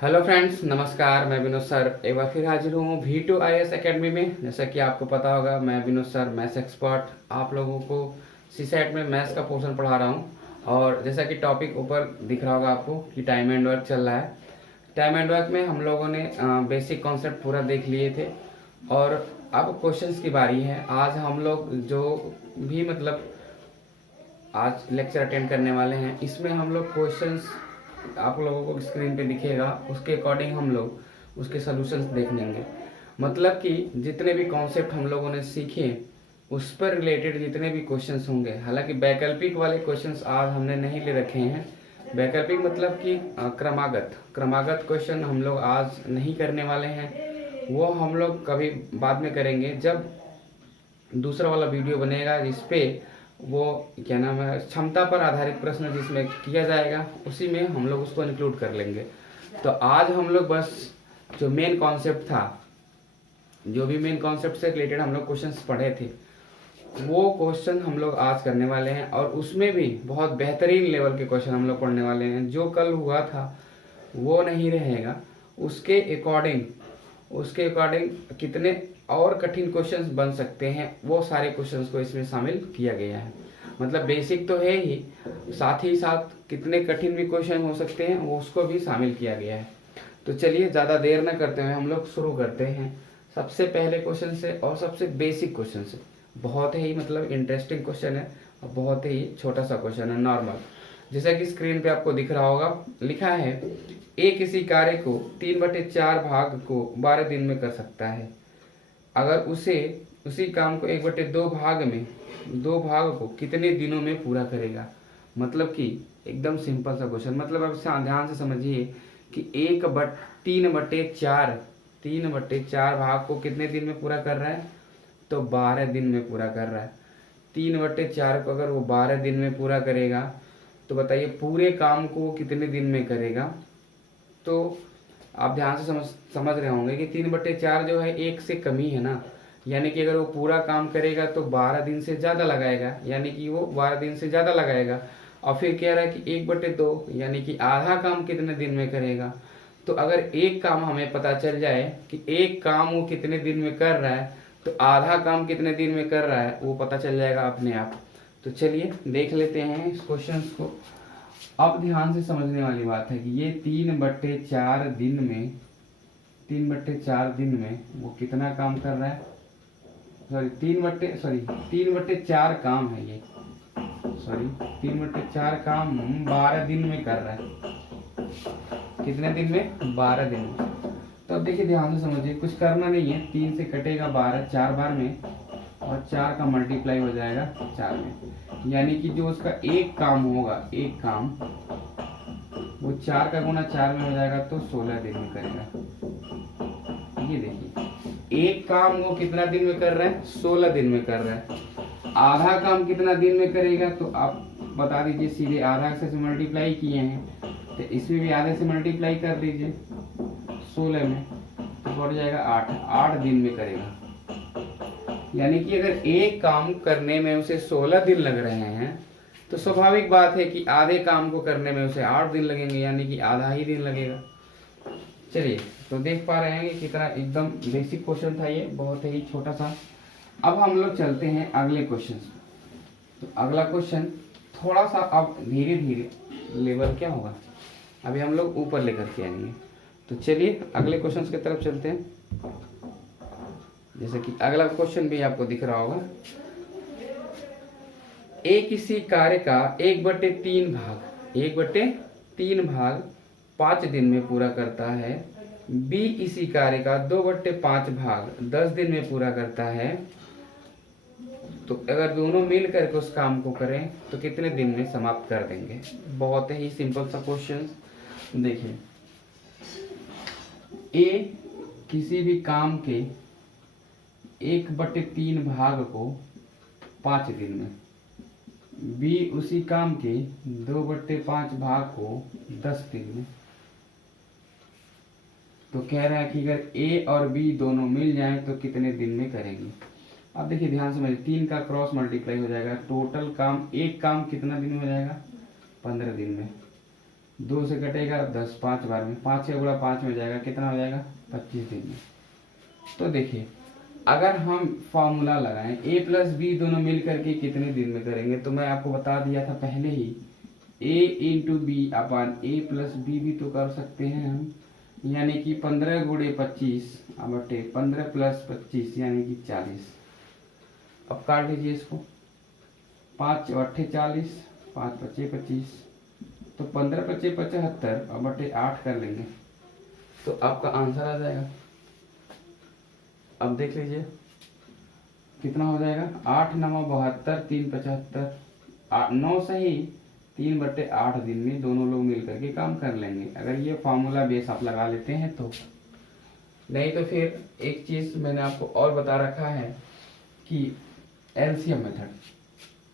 Hello friends, नमस्कार। मैं Vinod sir एक बार फिर हाजिर हूँ V2IAS एकेडमी में। जैसा कि आपको पता होगा, मैं विनोद सर मैथ्स एक्सपर्ट आप लोगों को सीसेट में मैथ्स का पोर्शन पढ़ा रहा हूँ। और जैसा कि टॉपिक ऊपर दिख रहा होगा आपको कि टाइम एंड वर्क चल रहा है। टाइम एंड वर्क में हम लोगों ने बेसिक कॉन्सेप्ट पूरा देख लिए थे और अब क्वेश्चंस की बारी है। आज हम लोग जो भी आज लेक्चर अटेंड करने वाले हैं, इसमें हम लोग क्वेश्चंस आप लोगों को स्क्रीन पे दिखेगा, उसके अकॉर्डिंग हम लोग उसके सॉल्यूशंस देख लेंगे। मतलब कि जितने भी कॉन्सेप्ट हम लोगों ने सीखे उस पर रिलेटेड जितने भी क्वेश्चंस होंगे, हालांकि वैकल्पिक वाले क्वेश्चंस आज हमने नहीं ले रखे हैं। वैकल्पिक मतलब कि क्रमागत क्वेश्चन हम लोग आज नहीं करने वाले हैं। वो हम लोग कभी बाद में करेंगे, जब दूसरा वाला वीडियो बनेगा जिसपे वो क्या नाम है, क्षमता पर आधारित प्रश्न जिसमें किया जाएगा, उसी में हम लोग उसको इंक्लूड कर लेंगे। तो आज हम लोग बस जो मेन कॉन्सेप्ट था, जो भी मेन कॉन्सेप्ट से रिलेटेड हम लोग क्वेश्चंस पढ़े थे, वो क्वेश्चन हम लोग आज करने वाले हैं। और उसमें भी बहुत बेहतरीन लेवल के क्वेश्चन हम लोग पढ़ने वाले हैं। जो कल हुआ था वो नहीं रहेगा, उसके अकॉर्डिंग कितने और कठिन क्वेश्चंस बन सकते हैं, वो सारे क्वेश्चंस को इसमें शामिल किया गया है। मतलब बेसिक तो है ही, साथ ही साथ कितने कठिन भी क्वेश्चन हो सकते हैं वो उसको भी शामिल किया गया है। तो चलिए ज़्यादा देर न करते हुए हम लोग शुरू करते हैं सबसे पहले क्वेश्चन से, और सबसे बेसिक क्वेश्चन से। बहुत ही इंटरेस्टिंग क्वेश्चन है और बहुत ही छोटा सा क्वेश्चन है, नॉर्मल। जैसा कि स्क्रीन पे आपको दिख रहा होगा, लिखा है ए किसी कार्य को 3/4 भाग को 12 दिन में कर सकता है। अगर उसी काम को 1/2 भाग में 2 भाग को कितने दिनों में पूरा करेगा। मतलब कि एकदम सिंपल सा क्वेश्चन। मतलब आप ध्यान से समझिए कि 3/4 भाग को कितने दिन में पूरा कर रहा है, तो 12 दिन में पूरा कर रहा है। 3/4 को अगर वो 12 दिन में पूरा करेगा तो बताइए पूरे काम को वो कितने दिन में करेगा। तो आप ध्यान से समझ रहे होंगे कि 3/4 जो है 1 से कम ही है ना। यानी कि अगर वो पूरा काम करेगा तो 12 दिन से ज़्यादा लगाएगा, यानी कि वो 12 दिन से ज़्यादा लगाएगा। और फिर कह रहा है कि 1/2 यानी कि आधा काम कितने दिन में करेगा। तो अगर एक काम हमें पता चल जाए कि एक काम वो कितने दिन में कर रहा है, तो आधा काम कितने दिन में कर रहा है वो पता चल जाएगा अपने आप। तो चलिए देख लेते हैं इस क्वेश्चन को। अब ध्यान से समझने वाली बात है कि ये 3/4 दिन में वो कितना काम कर रहा है। 3/4 काम है ये। 3/4 काम 12 दिन में कर रहा है। कितने दिन में? 12 दिन में। तो अब देखिए ध्यान से समझिए, कुछ करना नहीं है। 3 से कटेगा 12 4 बार में, और 4 का मल्टीप्लाई हो जाएगा 4 में। यानी कि जो उसका एक काम होगा, एक काम वो 4 का गुना 4 में हो जाएगा, तो 16 दिन में करेगा। ये देखिए एक काम वो कितना दिन में कर रहा है? 16 दिन में कर रहा है। आधा काम कितना दिन में करेगा? तो आप बता दीजिए, सीधे आधा से मल्टीप्लाई किए हैं तो इसमें भी आधे से मल्टीप्लाई कर दीजिए 16 में, तो बढ़ जाएगा 8 दिन में करेगा। यानी कि अगर एक काम करने में उसे 16 दिन लग रहे हैं, तो स्वाभाविक बात है कि आधे काम को करने में उसे 8 दिन लगेंगे, यानी कि आधा ही दिन लगेगा। चलिए, तो देख पा रहे हैं कि कितना एकदम बेसिक क्वेश्चन था ये, बहुत ही छोटा सा। अब हम लोग चलते हैं अगले क्वेश्चन। तो अगला क्वेश्चन थोड़ा सा अब धीरे धीरे लेवल क्या होगा, अभी हम लोग ऊपर लेकर के आएंगे। तो चलिए अगले क्वेश्चन की तरफ चलते हैं। जैसे कि अगला क्वेश्चन भी आपको दिख रहा होगा, ए किसी कार्य का 1/3 भाग 5 दिन में पूरा करता है। बी इसी कार्य का 2/5 भाग 10 दिन में पूरा करता है। तो अगर दोनों मिल करके उस काम को करें तो कितने दिन में समाप्त कर देंगे। बहुत ही सिंपल सा क्वेश्चन। देखिए, ए किसी भी काम के 1/3 भाग को 5 दिन में, बी उसी काम के 2/5 भाग को 10 दिन में। तो कह रहा है कि अगर ए और बी दोनों मिल जाएं तो कितने दिन में करेंगे। अब देखिए ध्यान से समझिए, 3 का क्रॉस मल्टीप्लाई हो जाएगा, टोटल काम एक काम कितना दिन में हो जाएगा? 15 दिन में। 2 से कटेगा 10, 5 बार में, 5 से गुणा 5 में जाएगा, कितना हो जाएगा 25 दिन में। तो देखिए अगर हम फॉर्मूला लगाएं a प्लस बी दोनों मिल करके कितने दिन में करेंगे, तो मैं आपको बता दिया था पहले ही, a into B upon A plus B भी तो कर सकते हैं हम, यानी कि 15 गुणे 25 बटे 15 प्लस 25 यानी कि 40। अब काट लीजिए इसको, 5 अट्ठे 40, 5 पच्चे 25, तो 15 पच्चे 75 और बटे 8 कर लेंगे तो आपका आंसर आ जाएगा। अब देख लीजिए कितना हो जाएगा, 8 9 72, 3 75, 9 सही 3 बटे 8 दिन में दोनों लोग मिल करके काम कर लेंगे, अगर ये फॉर्मूला बेस आप लगा लेते हैं तो। नहीं तो फिर एक चीज मैंने आपको और बता रखा है कि एलसीएम मेथड,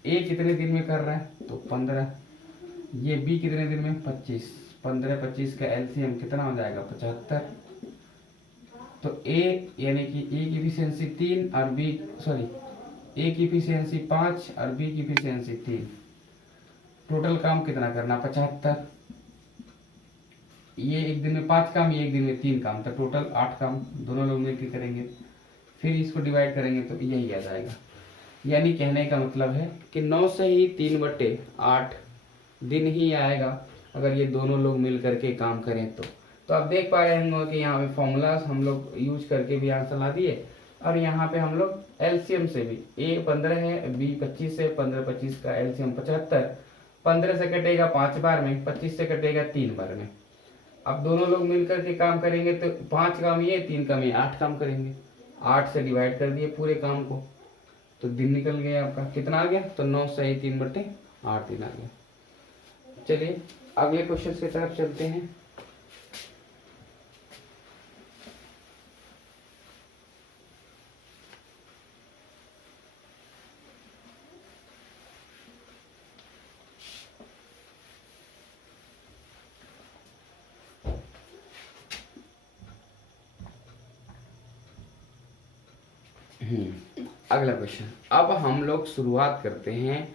ए कितने दिन में कर रहा है तो 15, ये बी कितने दिन में 25, 15 25 का एलसीएम कितना हो जाएगा 75। तो ए यानी कि ए की इफिशियंसी 3 और बी ए की इफिशियंसी 5 और बी की इफिशियंसी 3, टोटल काम कितना करना 75। ये एक दिन में 5 काम, ये एक दिन में 3 काम, तो टोटल 8 काम दोनों लोग मिलकर करेंगे। फिर इसको डिवाइड करेंगे तो यही आ जाएगा। यानी कहने का मतलब है कि 9 से ही 3 बटे 8 दिन ही आएगा अगर ये दोनों लोग मिल करके काम करें तो आप देख पा रहे होंगे कि यहाँ पे फॉर्मूलाज हम लोग यूज करके भी आंसर ला दिए, और यहाँ पे हम लोग एलसीएम से भी, ए 15 है, बी 25 है, 15 25 का एलसीएम 75, 15 से कटेगा 5 बार में, 25 से कटेगा 3 बार में। अब दोनों लोग मिल करके काम करेंगे तो 5 काम ये, 3 काम ये, 8 काम करेंगे। 8 से डिवाइड कर दिए पूरे काम को तो दिन निकल गया आपका, कितना आ गया तो 9 से ही 3 बटे 8 दिन आ गया। चलिए अगले क्वेश्चन की तरफ चलते हैं। अगला क्वेश्चन, अब हम लोग शुरुआत करते हैं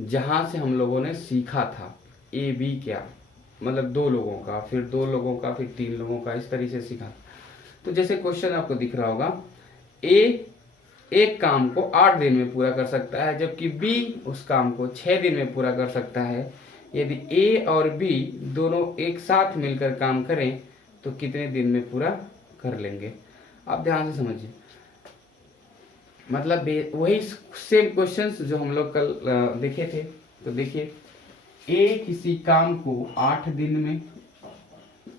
जहां से हम लोगों ने सीखा था ए बी क्या, मतलब 2 लोगों का, फिर 2 लोगों का, फिर 3 लोगों का, इस तरीके से सीखा। तो जैसे क्वेश्चन आपको दिख रहा होगा, ए एक काम को 8 दिन में पूरा कर सकता है, जबकि बी उस काम को 6 दिन में पूरा कर सकता है। यदि ए और बी दोनों एक साथ मिलकर काम करें तो कितने दिन में पूरा कर लेंगे। आप ध्यान से समझिए, मतलब वही सेम क्वेश्चंस जो हम लोग कल देखे थे। तो देखिए, ए किसी काम को 8 दिन में,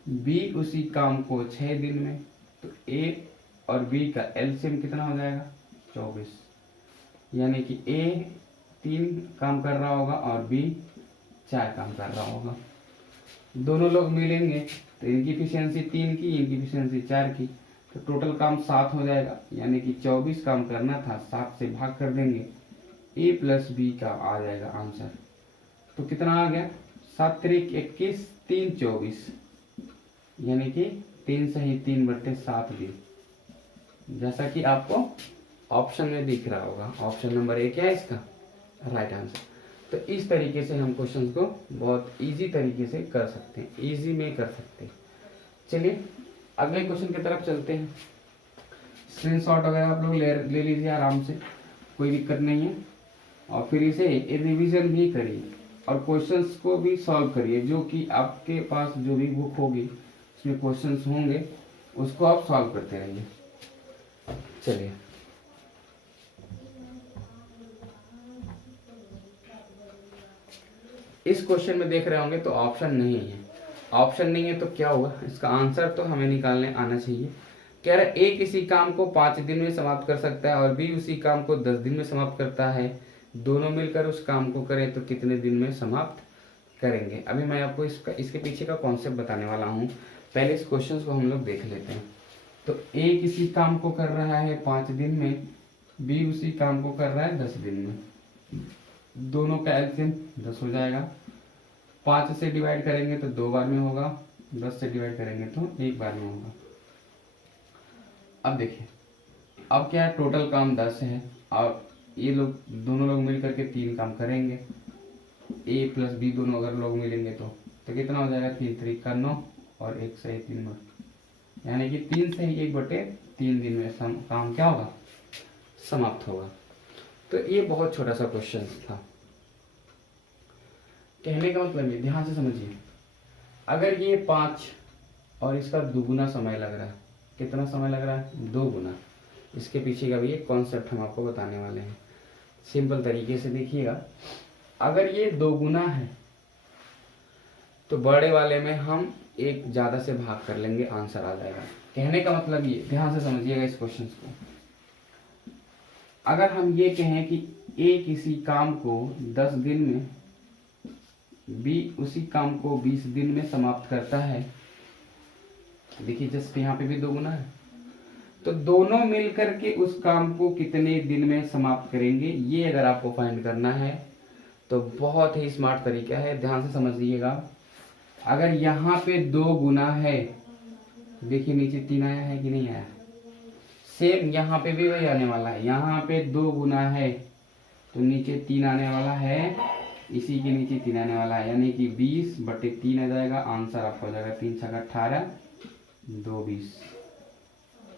बी उसी काम को 6 दिन में, तो ए और बी का एलसीएम कितना हो जाएगा 24। यानी कि ए 3 काम कर रहा होगा और बी 4 काम कर रहा होगा। दोनों लोग मिलेंगे तो इनकी इफिशियंसी 3 की, इनकी इफिशियंसी 4 की, तो टोटल काम 7 हो जाएगा। यानी कि 24 काम करना था, 7 से भाग कर देंगे, ए प्लस बी का आ जाएगा आंसर। तो कितना आ गया 7 त्रिक 21, 3 24, यानी कि 3 से ही 3 बटे 7 दिन, जैसा कि आपको ऑप्शन में दिख रहा होगा। ऑप्शन नंबर ए क्या है इसका राइट आंसर। तो इस तरीके से हम क्वेश्चन को बहुत इजी तरीके से कर सकते हैं, इजी में कर सकते हैं। चलिए अगले क्वेश्चन की तरफ चलते हैं। स्क्रीनशॉट वगैरह आप लोग ले लीजिए आराम से, कोई दिक्कत नहीं है, और फिर इसे रिवीजन भी करिए और क्वेश्चंस को भी सॉल्व करिए। जो कि आपके पास जो भी बुक होगी उसमें क्वेश्चंस होंगे, उसको आप सॉल्व करते रहिए। चलिए इस क्वेश्चन में देख रहे होंगे तो ऑप्शन नहीं है। ऑप्शन नहीं है तो क्या हुआ, इसका आंसर तो हमें निकालने आना चाहिए। कह रहा है ए किसी काम को 5 दिन में समाप्त कर सकता है और बी उसी काम को 10 दिन में समाप्त करता है। दोनों मिलकर उस काम को करें तो कितने दिन में समाप्त करेंगे। अभी मैं आपको इसके पीछे का कॉन्सेप्ट बताने वाला हूँ। पहले इस क्वेश्चन को हम लोग देख लेते हैं। तो ए किसी काम को कर रहा है 5 दिन में, बी उसी काम को कर रहा है 10 दिन में। दोनों का एलसीएम 10 हो जाएगा। 5 से डिवाइड करेंगे तो 2 बार में होगा, 10 से डिवाइड करेंगे तो 1 बार में होगा। अब देखिए, अब क्या है, टोटल काम 10 है और ये दोनों लोग मिल करके 3 काम करेंगे। ए प्लस बी दोनों अगर लोग मिलेंगे तो तो कितना हो जाएगा 3 3 का 9 और 1 से 3 बार, यानी कि 3 से ही 1/3 दिन में काम क्या होगा, समाप्त होगा। तो ये बहुत छोटा सा क्वेश्चन था। कहने का मतलब ये, ध्यान से समझिए, अगर ये 5 और इसका दुगुना समय लग रहा है, कितना समय लग रहा है, 2 गुना, इसके पीछे का भी एक कॉन्सेप्ट हम आपको बताने वाले हैं। सिंपल तरीके से देखिएगा, अगर ये 2 गुना है तो बड़े वाले में हम एक ज़्यादा से भाग कर लेंगे, आंसर आ जाएगा। कहने का मतलब ये, ध्यान से समझिएगा इस क्वेश्चन को। अगर हम ये कहें कि ए किसी काम को 10 दिन में, बी उसी काम को 20 दिन में समाप्त करता है, देखिए जस्ट यहाँ पे भी 2 गुना है, तो दोनों मिलकर के उस काम को कितने दिन में समाप्त करेंगे, ये अगर आपको फाइंड करना है तो बहुत ही स्मार्ट तरीका है। ध्यान से समझिएगा, अगर यहाँ पे 2 गुना है, देखिए नीचे 3 आया है कि नहीं आया, सेम यहाँ पे भी वही आने वाला है। यहाँ पे 2 गुना है तो नीचे 3 आने वाला है, इसी के नीचे 3 आने वाला है, यानी कि 20/3 आ जाएगा। आंसर आपका हो जाएगा 3 छक्का 18, 2 20।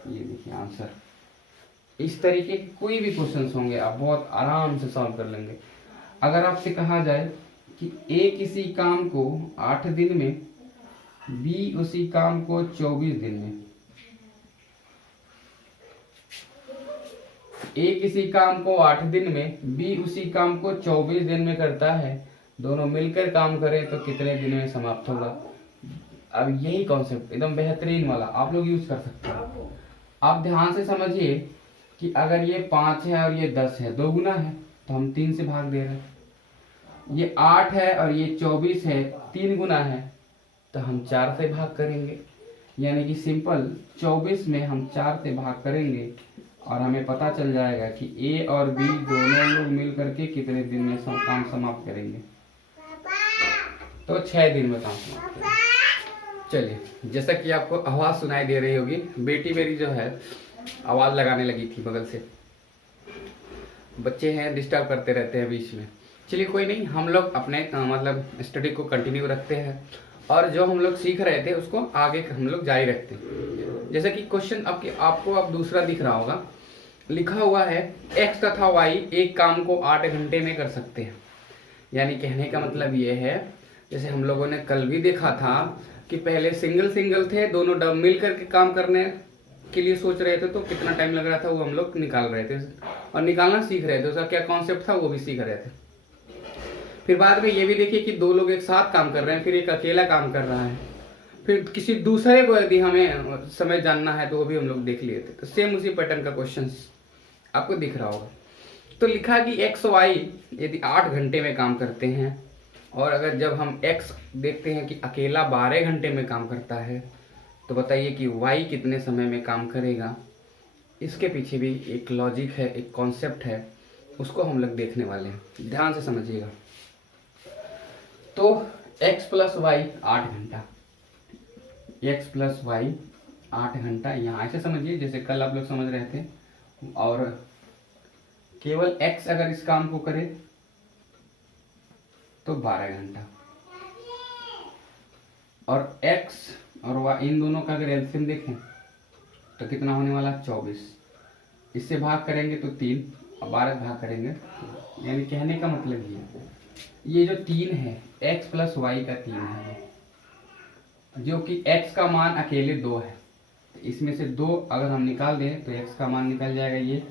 ये देखिए आंसर। इस तरीके के कोई भी क्वेश्चंस होंगे आप बहुत आराम से सॉल्व कर लेंगे। अगर आपसे कहा जाए कि ए किसी काम को 8 दिन में, बी उसी काम को 24 दिन में, ए किसी काम को 8 दिन में, बी उसी काम को 24 दिन में करता है, दोनों मिलकर काम करें तो कितने दिन में समाप्त होगा। अब यही कॉन्सेप्ट एकदम बेहतरीन वाला आप लोग यूज कर सकते हैं। आप ध्यान से समझिए कि अगर ये 5 है और ये 10 है, 2 गुना है, तो हम 3 से भाग दे रहे हैं। ये 8 है और ये 24 है, 3 गुना है, तो हम 4 से भाग करेंगे, यानी कि सिंपल 24 में हम 4 से भाग करेंगे और हमें पता चल जाएगा कि ए और बी दोनों लोग मिल करके कितने दिन में काम समाप्त करेंगे। तो 6 दिन में काम समाप्त करेंगे। चलिए, जैसा कि आपको आवाज़ सुनाई दे रही होगी, बेटी मेरी जो है आवाज़ लगाने लगी थी बगल से। बच्चे हैं, डिस्टर्ब करते रहते हैं बीच में। चलिए कोई नहीं, हम लोग अपने मतलब स्टडी को कंटिन्यू रखते हैं और जो हम लोग सीख रहे थे उसको आगे हम लोग जारी रखते हैं। जैसा कि क्वेश्चन आपको अब दूसरा दिख रहा होगा, लिखा हुआ है x तथा y एक काम को 8 घंटे में कर सकते हैं। यानी कहने का मतलब ये है, जैसे हम लोगों ने कल भी देखा था कि पहले सिंगल सिंगल थे, दोनों डब मिल करके काम करने के लिए सोच रहे थे, तो कितना टाइम लग रहा था वो हम लोग निकाल रहे थे और निकालना सीख रहे थे, उसका क्या कॉन्सेप्ट था वो भी सीख रहे थे। फिर बाद में ये भी देखिए कि 2 लोग एक साथ काम कर रहे हैं, फिर एक अकेला काम कर रहा है, फिर किसी दूसरे को यदि हमें समय जानना है तो वो भी हम लोग देख लिए थे। तो सेम उसी पैटर्न का क्वेश्चन आपको दिख रहा होगा। तो लिखा कि एक्स वाई यदि 8 घंटे में काम करते हैं, और अगर जब हम x देखते हैं कि अकेला 12 घंटे में काम करता है, तो बताइए कि y कितने समय में काम करेगा। इसके पीछे भी एक लॉजिक है, एक कॉन्सेप्ट है, उसको हम लोग देखने वाले हैं। ध्यान से समझिएगा। तो x + y 8 घंटा, x + y 8 घंटा, यहाँ ऐसे समझिए जैसे कल आप लोग समझ रहे थे। और केवल x अगर इस काम को करे तो 12 घंटा, और x और y इन दोनों का अगर एलसीएम देखें तो कितना होने वाला, 24। इससे भाग करेंगे तो 3 और 12 भाग करेंगे, यानी कहने का मतलब ये जो 3 है x + y का 3 है, जो कि x का मान अकेले 2 है। तो इसमें से 2 अगर हम निकाल दें तो x का मान निकल जाएगा ये,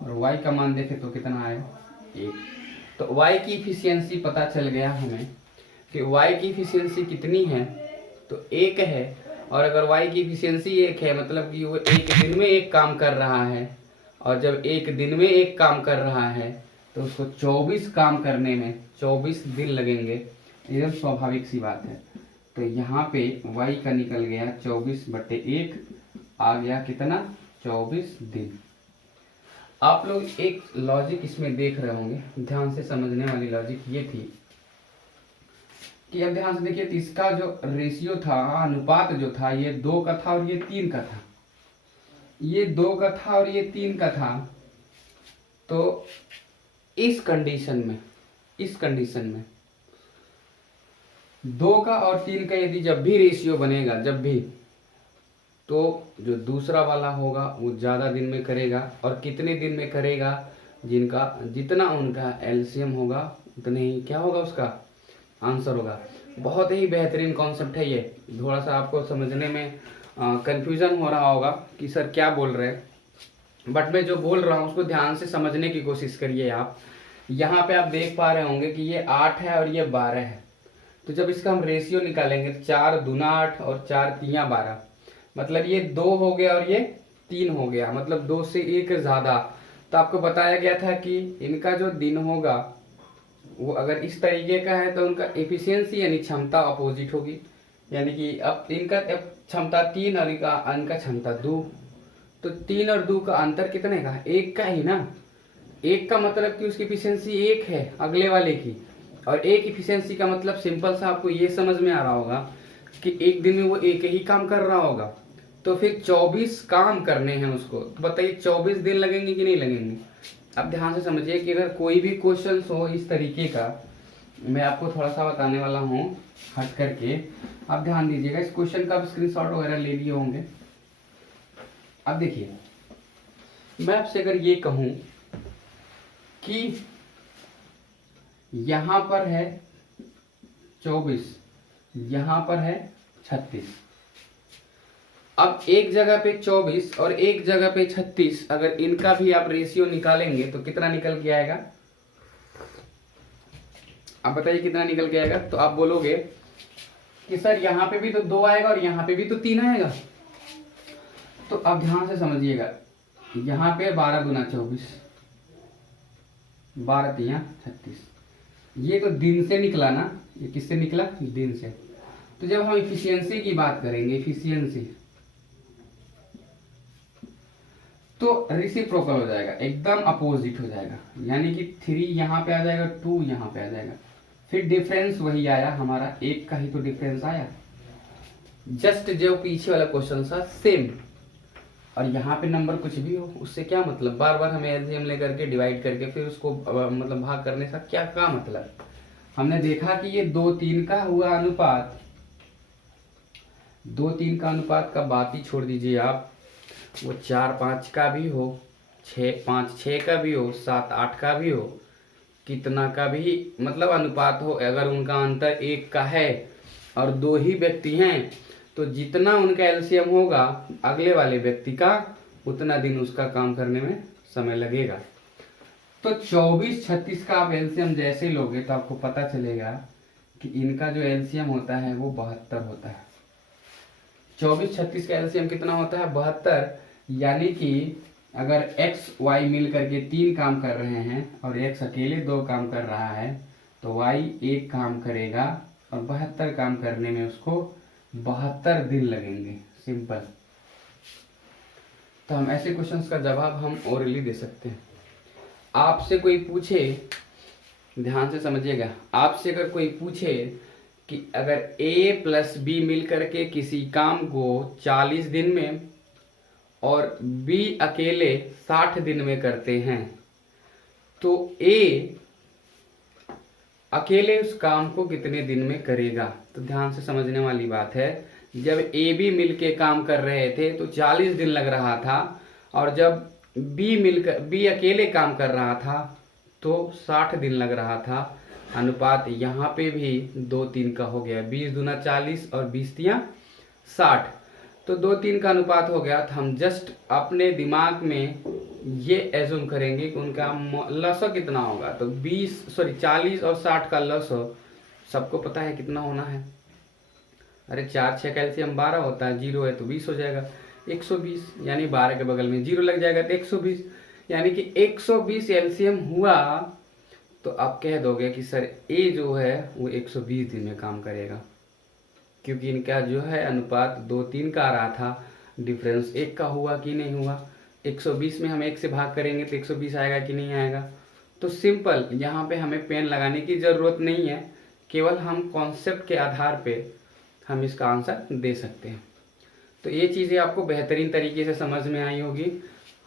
और y का मान देखें तो कितना आए, 1। तो y की इफिशियंसी पता चल गया हमें कि y की इफिशियंसी कितनी है, तो 1 है। और अगर y की इफिशियंसी 1 है, मतलब कि वो एक दिन में एक काम कर रहा है, और जब एक दिन में एक काम कर रहा है तो उसको 24 काम करने में 24 दिन लगेंगे। एकदम स्वाभाविक सी बात है। तो यहाँ पे y का निकल गया 24/1, आ गया कितना, 24 दिन। आप लोग एक लॉजिक इसमें देख रहे होंगे, ध्यान से समझने वाली लॉजिक ये थी कि अब ध्यान से देखिए, तो इसका जो रेशियो था, अनुपात जो था, ये 2 का था और ये 3 का था, ये 2 का था और ये 3 का था। तो इस कंडीशन में 2 का और 3 का यदि जब भी रेशियो बनेगा, जब भी, तो जो दूसरा वाला होगा वो ज़्यादा दिन में करेगा। और कितने दिन में करेगा? जितना उनका एलसीएम होगा उतने ही क्या होगा, उसका आंसर होगा। बहुत ही बेहतरीन कॉन्सेप्ट है ये। थोड़ा सा आपको समझने में कंफ्यूजन हो रहा होगा कि सर क्या बोल रहे हैं, बट मैं जो बोल रहा हूँ उसको ध्यान से समझने की कोशिश करिए आप। यहाँ पे आप देख पा रहे होंगे कि ये 8 है और ये 12 है। तो जब इसका हम रेशियो निकालेंगे तो 4 दूना 8 और 4 तिया 12, मतलब ये 2 हो गया और ये 3 हो गया, मतलब 2 से 1 ज़्यादा। तो आपको बताया गया था कि इनका जो दिन होगा वो अगर इस तरीके का है तो उनका एफिशिएंसी यानी क्षमता अपोजिट होगी। यानी कि अब इनका क्षमता 3 और इनका क्षमता 2, तो 3 और 2 का अंतर कितने का? 1 का ही ना। 1 का मतलब कि उसकी इफिशियंसी 1 है अगले वाले की, और 1 इफिशियंसी का मतलब सिंपल सा आपको ये समझ में आ रहा होगा कि एक दिन में वो एक ही काम कर रहा होगा। तो फिर 24 काम करने हैं उसको, तो बताइए 24 दिन लगेंगे कि नहीं लगेंगे? अब ध्यान से समझिए कि अगर कोई भी क्वेश्चन हो इस तरीके का, मैं आपको थोड़ा सा बताने वाला हूँ हट करके, आप ध्यान दीजिएगा। इस क्वेश्चन का आप स्क्रीनशॉट वगैरह ले लिए होंगे। अब देखिए, मैं आपसे अगर ये कहूँ कि यहाँ पर है 24, यहाँ पर है 36। अब एक जगह पे 24 और एक जगह पे 36, अगर इनका भी आप रेशियो निकालेंगे तो कितना निकल के आएगा? आप बताइए कितना निकल के आएगा? तो आप बोलोगे कि सर यहाँ पे भी तो 2 आएगा और यहाँ पे भी तो 3 आएगा। तो अब ध्यान से समझिएगा, यहाँ पे 12 दूना 24, 12 तिया 36, ये तो दिन से निकला ना। ये किससे निकला? दिन से। तो जब हम इफिशियंसी की बात करेंगे, इफिशियंसी, तो रिसिप्रोकल हो जाएगा, एकदम अपोजिट हो जाएगा। यानी कि 3 यहाँ पे आ जाएगा, 2 यहाँ पे आ जाएगा। फिर डिफरेंस वही आया हमारा, 1 का ही तो डिफरेंस आया, जस्ट जो पीछे वाला क्वेश्चन था सेम। और यहाँ पे नंबर कुछ भी हो उससे क्या मतलब, बार बार हमें एलसीएम लेकर के डिवाइड करके फिर उसको मतलब भाग करने से क्या मतलब। हमने देखा कि ये 2-3 का हुआ अनुपात, 2-3 का अनुपात का बात ही छोड़ दीजिए आप, वो 4-5 का भी हो, 6-5-6 का भी हो, 7-8 का भी हो, कितना का भी मतलब अनुपात हो, अगर उनका अंतर 1 का है और 2 ही व्यक्ति हैं, तो जितना उनका एलसीएम होगा अगले वाले व्यक्ति का, उतना दिन उसका काम करने में समय लगेगा। तो 24-36 का आप एलसीएम जैसे लोगे तो आपको पता चलेगा कि इनका जो एलसीएम होता है वो 72 होता है। 24-36 का एलसीएम कितना होता है? 72। यानी कि अगर एक्स वाई मिल करके 3 काम कर रहे हैं और एक्स अकेले 2 काम कर रहा है, तो वाई 1 काम करेगा और 72 काम करने में उसको 72 दिन लगेंगे। सिंपल। तो हम ऐसे क्वेश्चंस का जवाब हम ओरली दे सकते हैं। आपसे कोई पूछे, ध्यान से समझिएगा, आपसे अगर कोई पूछे कि अगर A प्लस बी मिल करके किसी काम को 40 दिन में और B अकेले 60 दिन में करते हैं, तो A अकेले उस काम को कितने दिन में करेगा? तो ध्यान से समझने वाली बात है। जब A B मिलके काम कर रहे थे तो 40 दिन लग रहा था, और जब B अकेले काम कर रहा था तो 60 दिन लग रहा था। अनुपात यहाँ पे भी 2-3 का हो गया, 20 दूना 40 और 20 तिया 60, तो 2-3 का अनुपात हो गया। तो हम जस्ट अपने दिमाग में ये एज्यूम करेंगे कि उनका लसो कितना होगा। तो 40 और 60 का लसो सबको पता है कितना होना है। अरे 4-6 का एलसीएम 12 होता है, 0 है तो 20 हो जाएगा, 120। यानी 12 के बगल में 0 लग जाएगा तो 120, यानी कि 120 एलसीएम हुआ। तो आप कह दोगे कि सर ए जो है वो 120 दिन में काम करेगा, क्योंकि इनका जो है अनुपात 2-3 का आ रहा था, डिफरेंस 1 का हुआ कि नहीं हुआ। 120 में हम 1 से भाग करेंगे तो 120 आएगा कि नहीं आएगा। तो सिंपल, यहाँ पे हमें पेन लगाने की ज़रूरत नहीं है, केवल हम कॉन्सेप्ट के आधार पे हम इसका आंसर दे सकते हैं। तो ये चीज़ें आपको बेहतरीन तरीके से समझ में आई होगी।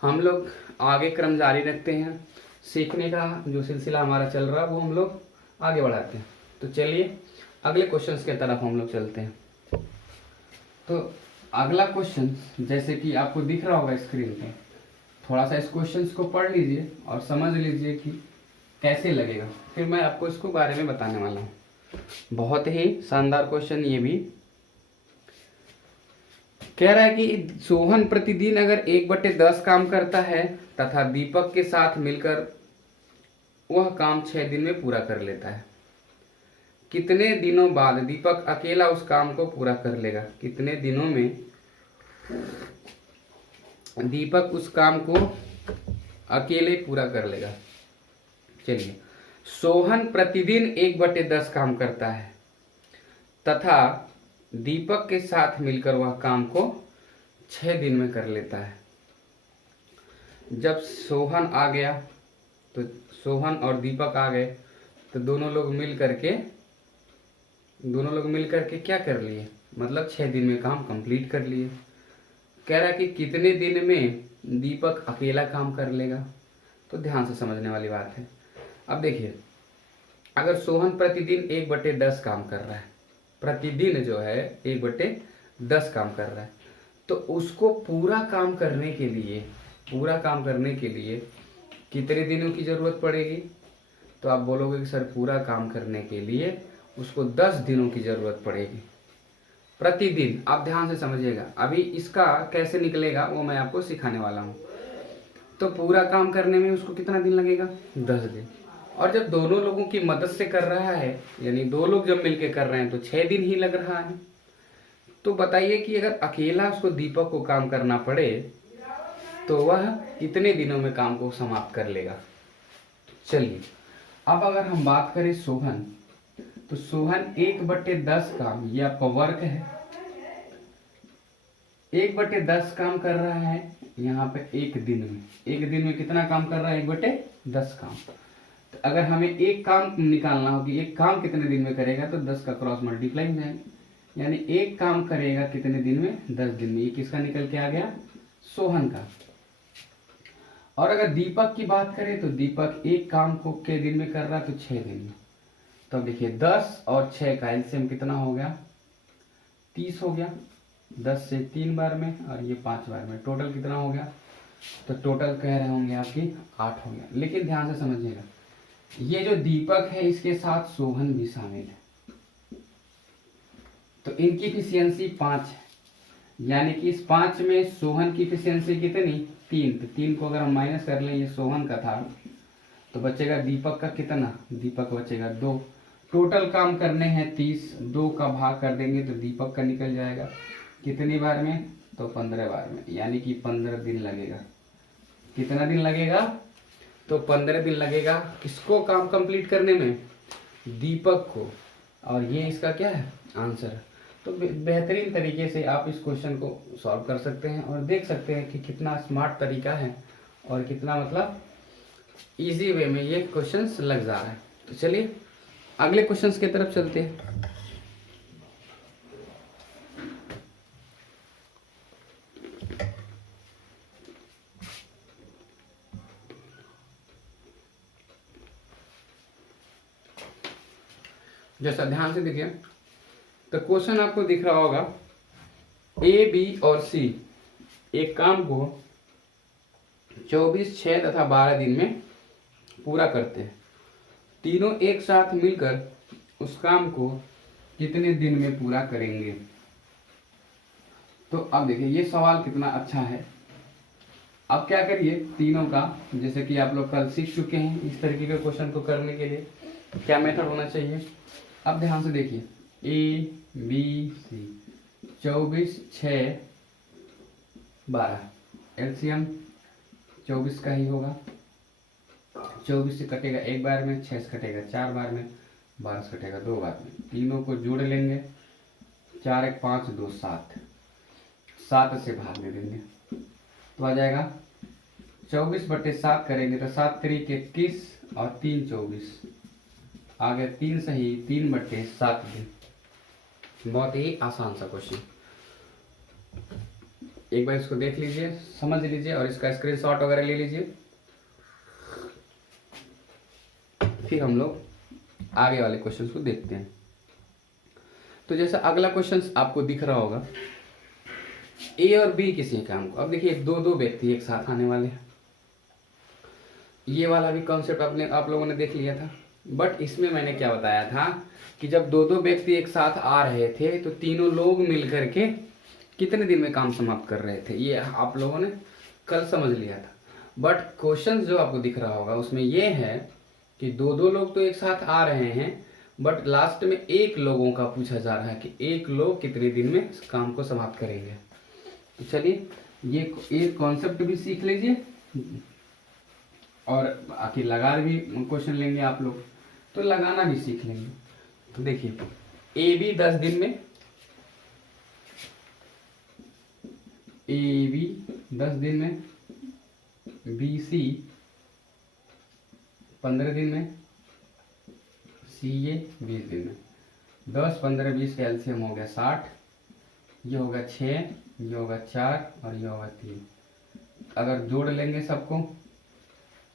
हम लोग आगे क्रम जारी रखते हैं, सीखने का जो सिलसिला हमारा चल रहा है वो हम लोग आगे बढ़ाते हैं। तो चलिए अगले क्वेश्चंस की तरफ हम लोग चलते हैं। तो अगला क्वेश्चन जैसे कि आपको दिख रहा होगा स्क्रीन पे, थोड़ा सा इस क्वेश्चन को पढ़ लीजिए और समझ लीजिए कि कैसे लगेगा, फिर मैं आपको इसको बारे में बताने वाला हूँ। बहुत ही शानदार क्वेश्चन ये भी। कह रहा है कि सोहन प्रतिदिन अगर 1/10 काम करता है तथा दीपक के साथ मिलकर वह काम 6 दिन में पूरा कर लेता है, कितने दिनों बाद दीपक अकेला उस काम को पूरा कर लेगा? कितने दिनों में दीपक उस काम को अकेले पूरा कर लेगा? चलिए, सोहन प्रतिदिन 1/10 काम करता है तथा दीपक के साथ मिलकर वह काम को 6 दिन में कर लेता है। जब सोहन आ गया तो सोहन और दीपक आ गए तो दोनों लोग मिल करके क्या कर लिए? मतलब 6 दिन में काम कंप्लीट कर लिए। कह रहा है कि कितने दिन में दीपक अकेला काम कर लेगा? तो ध्यान से समझने वाली बात है। अब देखिए, अगर सोहन प्रतिदिन 1/10 काम कर रहा है, प्रतिदिन जो है 1/10 काम कर रहा है, तो उसको पूरा काम करने के लिए कितने दिनों की जरूरत पड़ेगी? तो आप बोलोगे कि सर पूरा काम करने के लिए उसको 10 दिनों की जरूरत पड़ेगी प्रतिदिन। आप ध्यान से समझिएगा, अभी इसका कैसे निकलेगा वो मैं आपको सिखाने वाला हूँ। तो पूरा काम करने में उसको कितना दिन लगेगा? 10 दिन। और जब दोनों लोगों की मदद से कर रहा है, यानी 2 लोग जब मिलके कर रहे हैं तो 6 दिन ही लग रहा है। तो बताइए कि अगर अकेला उसको दीपक को काम करना पड़े तो वह कितने दिनों में काम को समाप्त कर लेगा? चलिए, अब अगर हम बात करें सोहन, तो सोहन 1/10 काम, ये आपका वर्क है, 1/10 काम कर रहा है यहाँ पे एक दिन में कितना काम कर रहा है? 1/10 काम। तो अगर हमें एक काम निकालना हो कि एक काम कितने दिन में करेगा, तो 10 का क्रॉस मल्टीप्लाई हो जाएगा, यानी एक काम करेगा कितने दिन में? 10 दिन में। ये किसका निकल के आ गया? सोहन का। और अगर दीपक की बात करें तो दीपक एक काम को के दिन में कर रहा है? तो 6 दिन में। तो देखिए 10 और 6 का एलसीएम कितना हो गया? 30 हो गया। 10 से 3 बार में और ये 5 बार में, टोटल कितना हो गया? तो टोटल कह रहे होंगे आपकी 8 हो गया। लेकिन ध्यान से समझिएगा, ये जो दीपक है इसके साथ सोहन भी शामिल है, तो इनकी इफिशियंसी 5 है, यानी कि इस 5 में सोहन की इफिशियंसी कितनी? 3। तो 3 को अगर हम माइनस कर लें, ये सोहन का था, तो बचेगा दीपक का कितना? दीपक बचेगा 2। टोटल काम करने हैं 30, 2 का भाग कर देंगे तो दीपक का निकल जाएगा कितनी बार में? तो 15 बार में, यानी कि 15 दिन लगेगा। कितना दिन लगेगा? तो 15 दिन लगेगा। किसको काम कंप्लीट करने में? दीपक को। और ये इसका क्या है? आंसर। तो बेहतरीन तरीके से आप इस क्वेश्चन को सॉल्व कर सकते हैं और देख सकते हैं कि कितना स्मार्ट तरीका है और कितना मतलब इजी वे में ये क्वेश्चंस लग जा रहा है। तो चलिए अगले क्वेश्चंस की तरफ चलते हैं। जैसा ध्यान से देखिए, तो क्वेश्चन आपको दिख रहा होगा, ए, बी और सी एक काम को 24, 6 तथा 12 दिन में पूरा करते हैं। तीनों एक साथ मिलकर उस काम को कितने दिन में पूरा करेंगे? तो अब देखिए ये सवाल कितना अच्छा है। अब क्या करिए, तीनों का, जैसे कि आप लोग कल सीख चुके हैं इस तरीके के क्वेश्चन को करने के लिए क्या मेथड होना चाहिए। अब ध्यान से देखिए, ए, बी, सी, 24, 6, 12, एलसीएम 24 का ही होगा। 24 से कटेगा 1 बार में, 6 से कटेगा 4 बार में, 12 से कटेगा 2 बार में। तीनों को जोड़ लेंगे, 4 1 5 2 7, 7 से भाग दे देंगे तो आ जाएगा 24/7 करेंगे तो 7 3 21 और 3 24, आ गया 3 सही 3/7 दिन। बहुत ही आसान सा क्वेश्चन, एक बार इसको देख लीजिए, समझ लीजिए और इसका स्क्रीनशॉट वगैरह ले लीजिए, फिर हम लोग आगे वाले क्वेश्चन को देखते हैं। तो जैसा अगला क्वेश्चन आपको दिख रहा होगा, ए और बी किसी काम को, अब देखिए दो दो व्यक्ति एक साथ आने वाले हैं, ये वाला भी कॉन्सेप्ट आप लोगों ने देख लिया था। बट इसमें मैंने क्या बताया था कि जब दो दो व्यक्ति एक साथ आ रहे थे तो तीनों लोग मिल करके कितने दिन में काम समाप्त कर रहे थे, ये आप लोगों ने कल समझ लिया था। बट क्वेश्चन जो आपको दिख रहा होगा उसमें ये है कि दो दो लोग तो एक साथ आ रहे हैं, बट लास्ट में एक लोगों का पूछा जा रहा है कि एक लोग कितने दिन में काम को समाप्त करेंगे। तो चलिए ये एक कॉन्सेप्ट भी सीख लीजिए और आखिर लगा भी क्वेश्चन लेंगे आप लोग, तो लगाना भी सीख लेंगे। तो देखिए ए बी 10 दिन में, ए बी 10 दिन में, बी सी 15 दिन में, सी ए 20 दिन में। 10 15 20 का एलसीएम हो गया 60, ये होगा 6, ये होगा 4 और ये होगा 3। अगर जोड़ लेंगे सबको,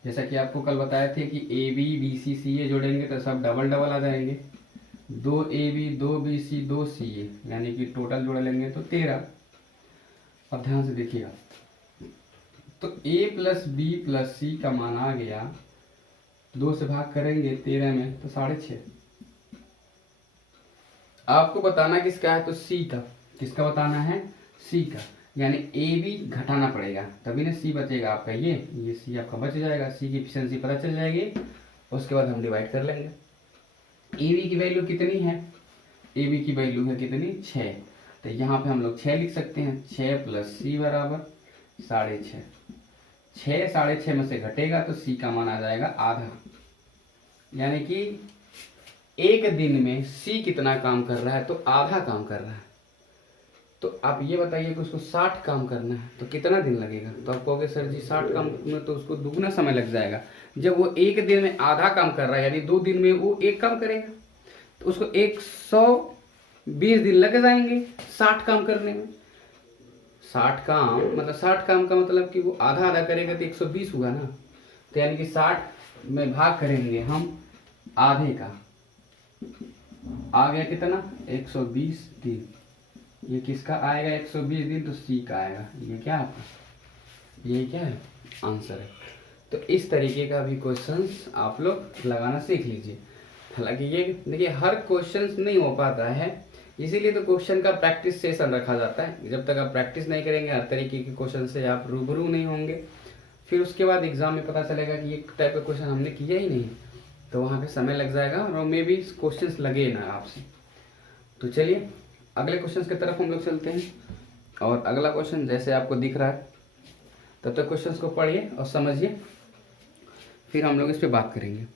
जैसा कि आपको कल बताए थे कि ए बी बी सी सी ए जोड़ेंगे तो सब डबल डबल आ जाएंगे, 2 ए बी 2 बी सी 2 सी ए, यानी कि टोटल जोड़ लेंगे तो 13। अब ध्यान से देखिएगा, तो a प्लस बी प्लस सी का मान आ गया, 2 से भाग करेंगे 13 में तो 6.5। आपको बताना किसका है, तो सी का। किसका बताना है, सी का, यानी ए बी घटाना पड़ेगा तभी ना सी बचेगा आपका, ये सी आपका बच जाएगा, सी की एफिशिएंसी पता चल जाएगी। उसके बाद हम डिवाइड कर लेंगे। ए बी की वैल्यू कितनी है, ए बी की वैल्यू है कितनी, 6, तो यहाँ पे हम लोग 6 लिख सकते हैं। 6 प्लस सी बराबर 6.5। 6 6.5 में से घटेगा तो सी का मान आ जाएगा आधा, यानी कि एक दिन में सी कितना काम कर रहा है, तो आधा काम कर रहा है। तो आप ये बताइए कि उसको 60 काम करना है तो कितना दिन लगेगा, तो आप कहोगे सर जी 60 काम में तो उसको दुगना समय लग जाएगा। जब वो एक दिन में आधा काम कर रहा है, यानी 2 दिन में वो एक काम करेगा, तो उसको 120 दिन लग जाएंगे 60 काम करने में। 60 काम मतलब 60 काम का मतलब कि वो आधा आधा करेगा तो 120 हुआ ना, तो यानी कि 60 में भाग करेंगे हम आधे का, आ गया कितना 120 दिन। ये किसका आएगा 120 दिन, तो सी का आएगा। ये क्या आपका, ये क्या है आंसर है। तो इस तरीके का भी क्वेश्चंस आप लोग लगाना सीख लीजिए। हालांकि ये देखिए हर क्वेश्चंस नहीं हो पाता है, इसीलिए तो क्वेश्चन का प्रैक्टिस सेशन रखा जाता है। जब तक आप प्रैक्टिस नहीं करेंगे हर तरीके के क्वेश्चन से आप रूबरू नहीं होंगे, फिर उसके बाद एग्जाम में पता चलेगा कि ये टाइप का क्वेश्चन हमने किया ही नहीं, तो वहाँ पे समय लग जाएगा और मे भी क्वेश्चंस लगे ना आपसे। तो चलिए अगले क्वेश्चन की तरफ हम लोग चलते हैं। और अगला क्वेश्चन जैसे आपको दिख रहा है, तब तक क्वेश्चन को पढ़िए और समझिए, फिर हम लोग इस पर बात करेंगे।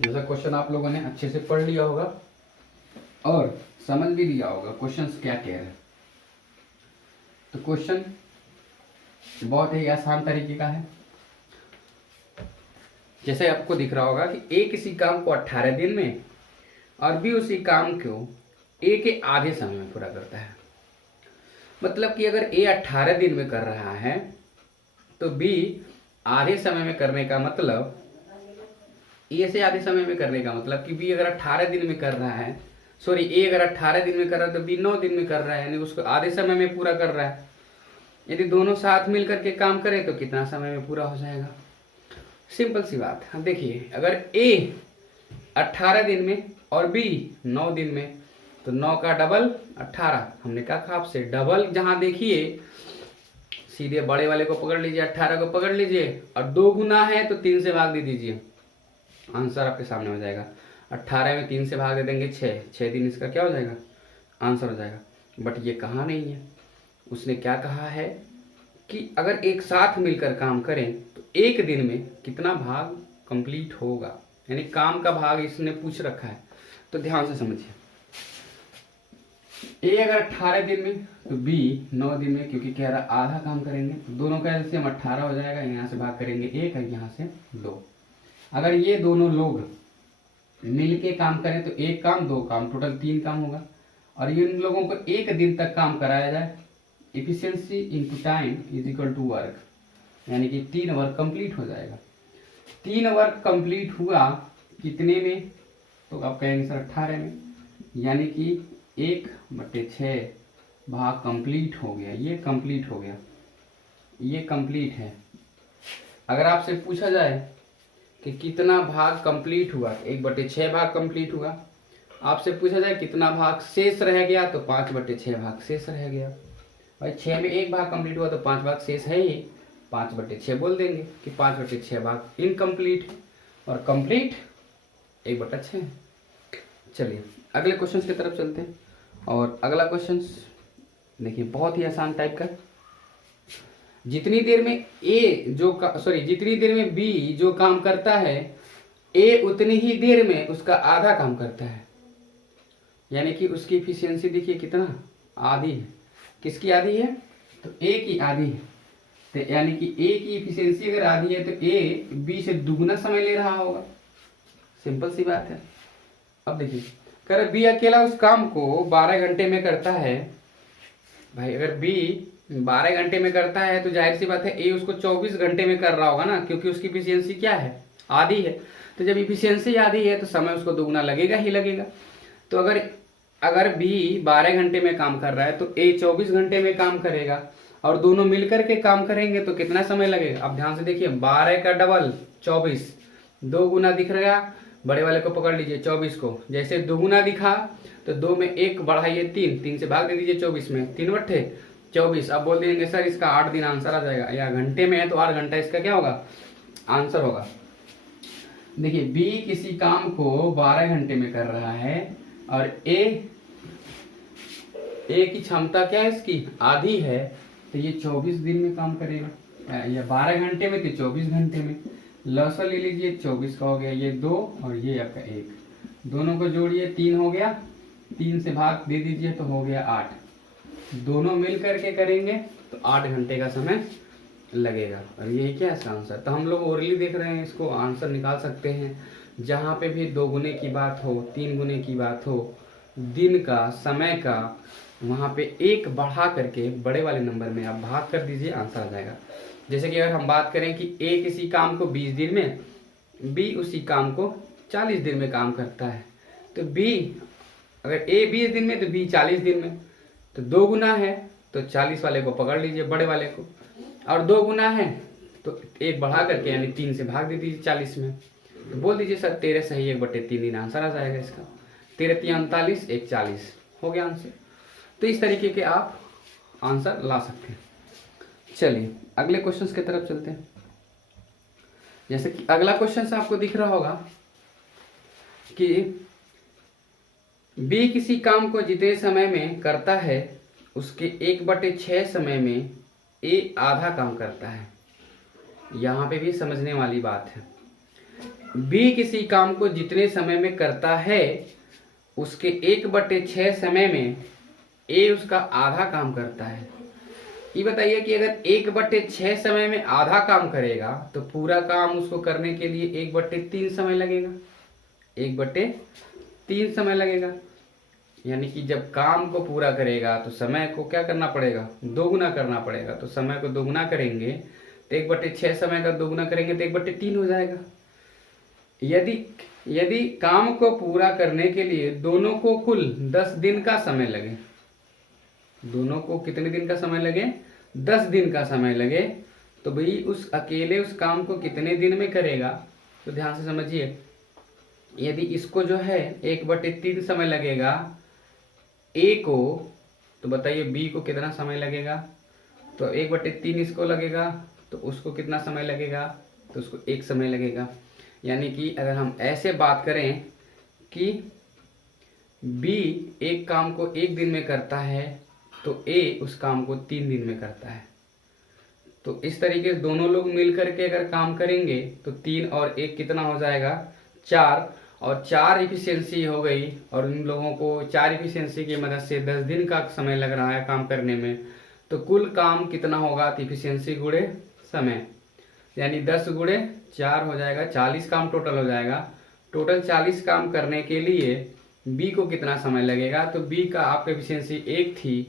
जैसा क्वेश्चन आप लोगों ने अच्छे से पढ़ लिया होगा और समझ भी लिया होगा क्वेश्चन क्या कह रहे हैं। तो क्वेश्चन बहुत ही आसान तरीके का है। जैसे आपको दिख रहा होगा कि ए किसी काम को 18 दिन में और बी उसी काम को ए के आधे समय में पूरा करता है। मतलब कि अगर ए 18 दिन में कर रहा है तो बी आधे समय में करने का मतलब, ए से आधे समय में करने का मतलब कि बी अगर 18 दिन में कर रहा है, सॉरी ए अगर 18 दिन में कर रहा है तो बी 9 दिन में कर रहा है, यानी उसको आधे समय में पूरा कर रहा है। यदि दोनों साथ मिल करके काम करें तो कितना समय में पूरा हो जाएगा, सिंपल सी बात। हम देखिए अगर ए 18 दिन में और बी 9 दिन में, तो 9 का डबल 18। हमने कहा आपसे डबल जहां देखिए सीधे बड़े वाले को पकड़ लीजिए, 18 को पकड़ लीजिए और 2 गुना है तो 3 से भाग दे दीजिए, आंसर आपके सामने हो जाएगा। 18 में 3 से भाग दे देंगे 6 दिन, इसका क्या हो जाएगा आंसर हो जाएगा। बट ये कहा नहीं है, उसने क्या कहा है कि अगर एक साथ मिलकर काम करें तो एक दिन में कितना भाग कंप्लीट होगा, यानी काम का भाग इसने पूछ रखा है। तो ध्यान से समझिए, ए अगर 18 दिन में तो बी 9 दिन में, क्योंकि कह रहा आधा काम करेंगे तो दोनों का एलसीएम 18 हो जाएगा। यहाँ से भाग करेंगे 1 और यहाँ से 2। अगर ये दोनों लोग मिल के काम करें तो एक काम 2 काम, टोटल 3 काम होगा। और इन लोगों को एक दिन तक काम कराया जाए, efficiency into time is equal to work, यानी कि 3 वर्क कंप्लीट हो जाएगा। 3 वर्क कंप्लीट हुआ कितने में, तो आप कहेंगे सर 18 में, यानी कि 1/6 भाग कंप्लीट हो गया। ये कंप्लीट हो गया, ये कंप्लीट है। अगर आपसे पूछा जाए कि कितना भाग कंप्लीट हुआ, 1/6 भाग कंप्लीट हुआ। आपसे पूछा जाए कितना भाग शेष रह गया, तो 5/6 भाग शेष रह गया। भाई 6 में 1 भाग कंप्लीट हुआ तो 5 भाग शेष है ही, 5/6 बोल देंगे कि 5/6 भाग इनकम्प्लीट, और कंप्लीट 1/6। चलिए अगले क्वेश्चन की तरफ चलते हैं। और अगला क्वेश्चन देखिए, बहुत ही आसान टाइप का। जितनी देर में जितनी देर में बी जो काम करता है, ए उतनी ही देर में उसका आधा काम करता है। यानी कि उसकी इफिशियंसी देखिए कितना, आधी है। किसकी आधी है, तो ए की आधी है। तो यानी कि ए की इफिशियंसी अगर आधी है तो ए बी से दुगना समय ले रहा होगा। सिंपल सी बात है। अब देखिए, अगर बी अकेला उस काम को 12 घंटे में करता है, भाई अगर बी 12 घंटे में करता है तो जाहिर सी बात है ए उसको 24 घंटे में कर रहा होगा ना, क्योंकि उसकी इफिशियंसी क्या है, आधी है। तो जब इफिशियंसी आधी है तो समय उसको दुगना लगेगा ही लगेगा। तो अगर बी 12 घंटे में काम कर रहा है तो ए 24 घंटे में काम करेगा, और दोनों मिलकर के काम करेंगे तो कितना समय लगेगा। अब ध्यान से देखिए, 12 का डबल 24, 2 गुना दिख रहा, बड़े वाले को पकड़ लीजिए 24 को, जैसे दुगुना दिखा तो 2 में 1 बढ़ाइए 3 से भाग दे दीजिए 24 में, 3/24। अब बोल देंगे सर इसका 8 दिन आंसर आ जाएगा, या घंटे में है तो 8 घंटा इसका क्या होगा, आंसर होगा। देखिए बी किसी काम को 12 घंटे में कर रहा है और ए की क्षमता क्या है, इसकी आधी है, तो ये 24 दिन में काम करेगा, या 12 घंटे में तो 24 घंटे में। लॉसर ले लीजिए, 24 का हो गया ये 2 और ये आपका 1, दोनों को जोड़िए 3 हो गया, 3 से भाग दे दीजिए तो हो गया 8। दोनों मिल करके करेंगे तो 8 घंटे का समय लगेगा, और यही क्या है इसका आंसर। तो हम लोग ओरली देख रहे हैं, इसको आंसर निकाल सकते हैं। जहाँ पे भी 2 गुने की बात हो, 3 गुने की बात हो, दिन का, समय का, वहाँ पे 1 बढ़ा करके बड़े वाले नंबर में आप भाग कर दीजिए, आंसर आ जाएगा। जैसे कि अगर हम बात करें कि ए किसी काम को 20 दिन में, बी उसी काम को 40 दिन में काम करता है, तो बी अगर ए 20 दिन में तो बी 40 दिन में, तो 2 गुना है तो 40 वाले को पकड़ लीजिए बड़े वाले को, और 2 गुना है तो 1 बढ़ा करके यानी 3 से भाग दे दीजिए 40 में, तो बोल दीजिए सर 13 सही 1/3 दिन आंसर आ जाएगा इसका। 13 3 39, 1 40 हो गया आंसर। तो इस तरीके के आप आंसर ला सकते हैं। चलिए अगले क्वेश्चन की तरफ चलते हैं। जैसे कि अगला क्वेश्चन से आपको दिख रहा होगा कि बी किसी काम को जितने समय में करता है उसके 1/6 समय में ए आधा काम करता है। यहाँ पे भी समझने वाली बात है। बी किसी काम को जितने समय में करता है उसके 1/6 समय में ए उसका आधा काम करता है। ये बताइए कि अगर 1/6 समय में आधा काम करेगा तो पूरा काम उसको करने के लिए 1/3 समय लगेगा, 1/3 समय लगेगा। यानी कि जब काम को पूरा करेगा तो समय को क्या करना पड़ेगा, दोगुना करना पड़ेगा। तो समय को दोगुना करेंगे तो 1/6 समय का दोगुना करेंगे तो 1/3 हो जाएगा। यदि काम को पूरा करने के लिए दोनों को कुल 10 दिन का समय लगे, दोनों को कितने दिन का समय लगे, 10 दिन का समय लगे, तो भाई उस अकेले उस काम को कितने दिन में करेगा। तो ध्यान से समझिए, यदि इसको जो है 1/3 समय लगेगा ए को, तो बताइए बी को कितना समय लगेगा। तो 1/3 इसको लगेगा तो उसको कितना समय लगेगा, तो उसको 1 समय लगेगा। यानी कि अगर हम ऐसे बात करें कि बी एक काम को 1 दिन में करता है तो ए उस काम को 3 दिन में करता है। तो इस तरीके से दोनों लोग मिल करके अगर काम करेंगे तो 3 और 1 कितना हो जाएगा 4, और 4 इफिशियंसी हो गई, और इन लोगों को 4 इफिशियंसी की मदद से 10 दिन का समय लग रहा है काम करने में। तो कुल काम कितना होगा, इफिशियंसी गुणे समय, यानी 10 गुणे 4 हो जाएगा, 40 काम टोटल हो जाएगा। टोटल 40 काम करने के लिए बी को कितना समय लगेगा, तो बी का आपका एफिशिएंसी 1 थी,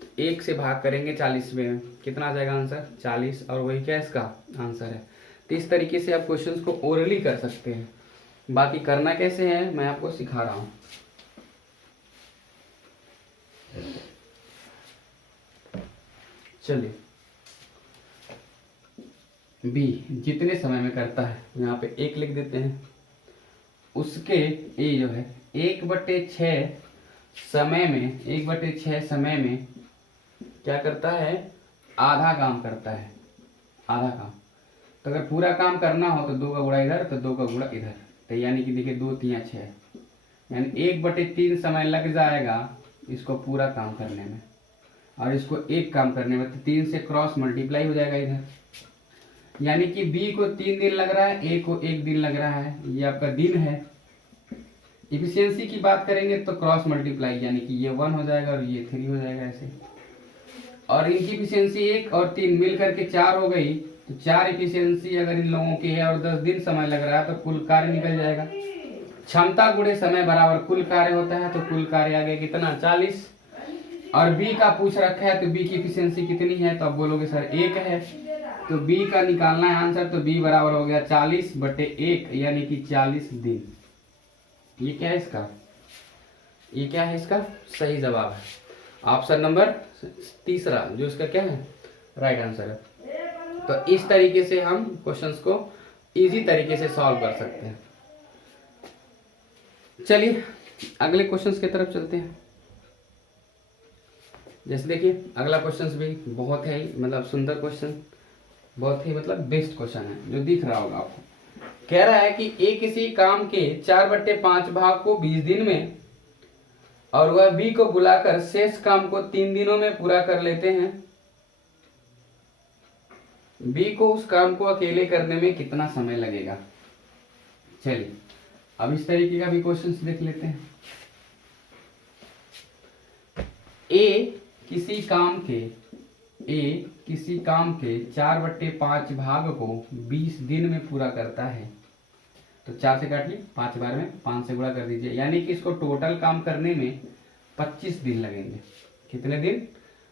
तो 1 से भाग करेंगे 40 में, कितना आ जाएगा आंसर 40, और वही क्या इसका आंसर है। तो इस तरीके से आप क्वेश्चंस को ओरली कर सकते हैं। बाकी करना कैसे है मैं आपको सिखा रहा हूँ। चलिए, बी जितने समय में करता है यहाँ पे 1 लिख देते हैं, उसके ए जो है 1/6 समय में, 1/6 समय में क्या करता है, आधा काम करता है, आधा काम। तो अगर पूरा काम करना हो तो 2 का गुणा इधर, तो 2 का गुणा इधर, तो यानी कि देखिए 2 3 6, यानी 1/3 समय लग जाएगा इसको पूरा काम करने में, और इसको 1 काम करने में, तो 3 से क्रॉस मल्टीप्लाई हो जाएगा इधर, यानी कि बी को 3 दिन लग रहा है, ए को 1 दिन लग रहा है, ये आपका दिन है। इफिशियंसी की बात करेंगे तो क्रॉस मल्टीप्लाई, यानी कि ये 1 हो जाएगा और ये 3 हो जाएगा ऐसे, और इनकी इफिशियंसी 1 और 3 मिल करके 4 हो गई। तो 4 इफिशियंसी अगर इन लोगों की है और 10 दिन समय लग रहा है, तो कुल कार्य निकल जाएगा। क्षमता गुणे समय बराबर कुल कार्य होता है, तो कुल कार्य आ गया कितना 40, और बी का पूछ रखा है तो बी की इफिशियंसी कितनी है, तो आप बोलोगे सर 1 है, तो बी का निकालना है आंसर, तो बी बराबर हो गया 40/1, यानी कि 40 दिन। ये क्या है इसका, ये क्या है इसका सही जवाब है, ऑप्शन नंबर 3 जो इसका क्या है राइट आंसर है। तो इस तरीके से हम क्वेश्चंस को इजी तरीके से सॉल्व कर सकते हैं। चलिए अगले क्वेश्चंस की तरफ चलते हैं। जैसे देखिए अगला क्वेश्चंस भी बहुत है मतलब सुंदर क्वेश्चन, बहुत ही मतलब बेस्ट क्वेश्चन है जो दिख रहा होगा आपको। कह रहा है कि ए किसी काम के 4/5 भाग को 20 दिन में, और वह बी को बुलाकर शेष काम को 3 दिनों में पूरा कर लेते हैं। बी को उस काम को अकेले करने में कितना समय लगेगा। चलिए अब इस तरीके का भी क्वेश्चन देख लेते हैं। ए किसी काम के 4/5 भाग को 20 दिन में पूरा करता है, तो 4 से काट ली, 5 बार में 5 से गुणा कर दीजिए, यानी कि इसको टोटल काम करने में 25 दिन लगेंगे। कितने दिन,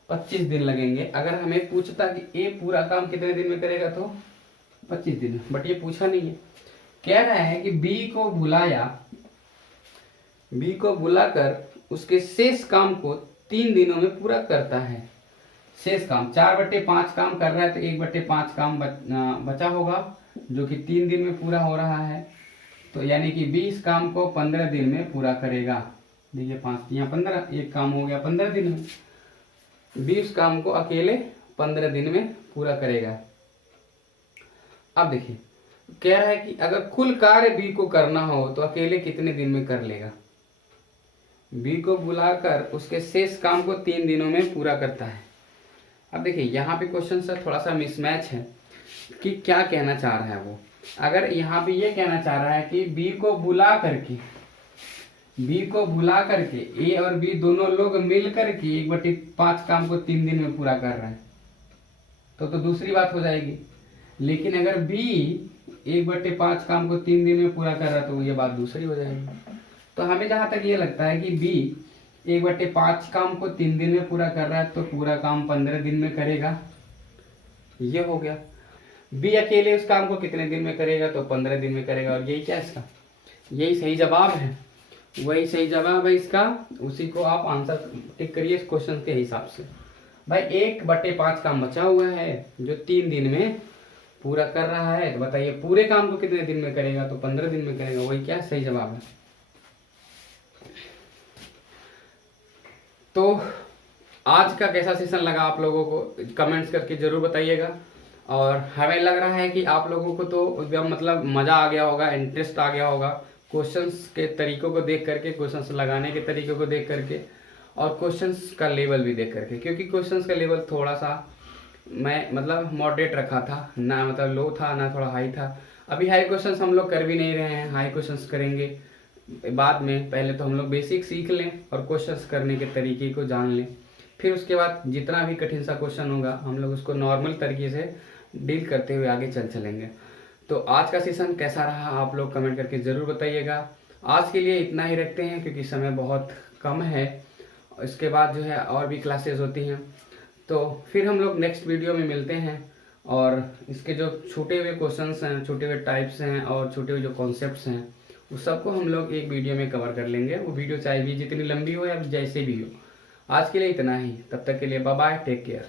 25 दिन लगेंगे। अगर हमें पूछता कि ए पूरा काम कितने दिन में करेगा तो 25 दिन, बट ये पूछा नहीं है। कह रहा है कि बी को बुलाकर उसके शेष काम को 3 दिनों में पूरा करता है। शेष काम 4/5 काम कर रहा है, तो 1/5 काम बचा होगा जो कि 3 दिन में पूरा हो रहा है, तो यानी कि 20 काम को 15 दिन में पूरा करेगा। देखिए 5 यहाँ 15, एक काम हो गया 15 दिन में, 20 काम को अकेले 15 दिन में पूरा करेगा। अब देखिए कह रहा है कि अगर कुल कार्य बी को करना हो तो अकेले कितने दिन में कर लेगा। बी को बुलाकर उसके शेष काम को 3 दिनों में पूरा करता है। अब देखिए यहाँ पे क्वेश्चन से थोड़ा सा मिसमैच है कि क्या कहना चाह रहा है वो। अगर यहाँ पे ये कहना चाह रहा है कि बी को बुला करके ए और बी दोनों लोग मिल करके 1/5 काम को 3 दिन में पूरा कर रहे हैं, तो दूसरी बात हो जाएगी। लेकिन अगर बी 1/5 काम को 3 दिन में पूरा कर रहा है तो ये बात दूसरी हो जाएगी। तो हमें जहां तक ये लगता है कि बी 1/5 काम को 3 दिन में पूरा कर रहा है, तो पूरा काम 15 दिन में करेगा। ये हो गया। बी अकेले उस काम को कितने दिन में करेगा, तो 15 दिन में करेगा। और यही क्या इसका, यही सही जवाब है, वही सही जवाब है इसका। उसी को आप आंसर टिक करिए इस क्वेश्चन के हिसाब से। भाई 1/5 काम बचा हुआ है जो 3 दिन में पूरा कर रहा है, तो बताइए पूरे काम को कितने दिन में करेगा, तो 15 दिन में करेगा। वही क्या सही जवाब है। तो आज का कैसा सेशन लगा आप लोगों को कमेंट्स करके जरूर बताइएगा। और हमें लग रहा है कि आप लोगों को तो एकदम मतलब मज़ा आ गया होगा, इंटरेस्ट आ गया होगा क्वेश्चंस के तरीकों को देख करके, क्वेश्चंस लगाने के तरीकों को देख करके, और क्वेश्चंस का लेवल भी देख करके। क्योंकि क्वेश्चंस का लेवल थोड़ा सा मैं मतलब मॉडरेट रखा था, ना मतलब लो था ना थोड़ा हाई था। अभी हाई क्वेश्चंस हम लोग कर भी नहीं रहे हैं, हाई क्वेश्चंस करेंगे बाद में। पहले तो हम लोग बेसिक सीख लें और क्वेश्चंस करने के तरीके को जान लें, फिर उसके बाद जितना भी कठिन सा क्वेश्चन होगा हम लोग उसको नॉर्मल तरीके से डील करते हुए आगे चलेंगे। तो आज का सेशन कैसा रहा आप लोग कमेंट करके ज़रूर बताइएगा। आज के लिए इतना ही रखते हैं क्योंकि समय बहुत कम है, इसके बाद जो है और भी क्लासेस होती हैं। तो फिर हम लोग नेक्स्ट वीडियो में मिलते हैं, और इसके जो छूटे हुए क्वेश्चंस हैं, छूटे हुए टाइप्स हैं और छूटे हुए जो कॉन्सेप्ट्स हैं उस सबको हम लोग एक वीडियो में कवर कर लेंगे। वो वीडियो चाहे भी जितनी लंबी हो या जैसे भी हो। आज के लिए इतना ही, तब तक के लिए बाय बाय, टेक केयर।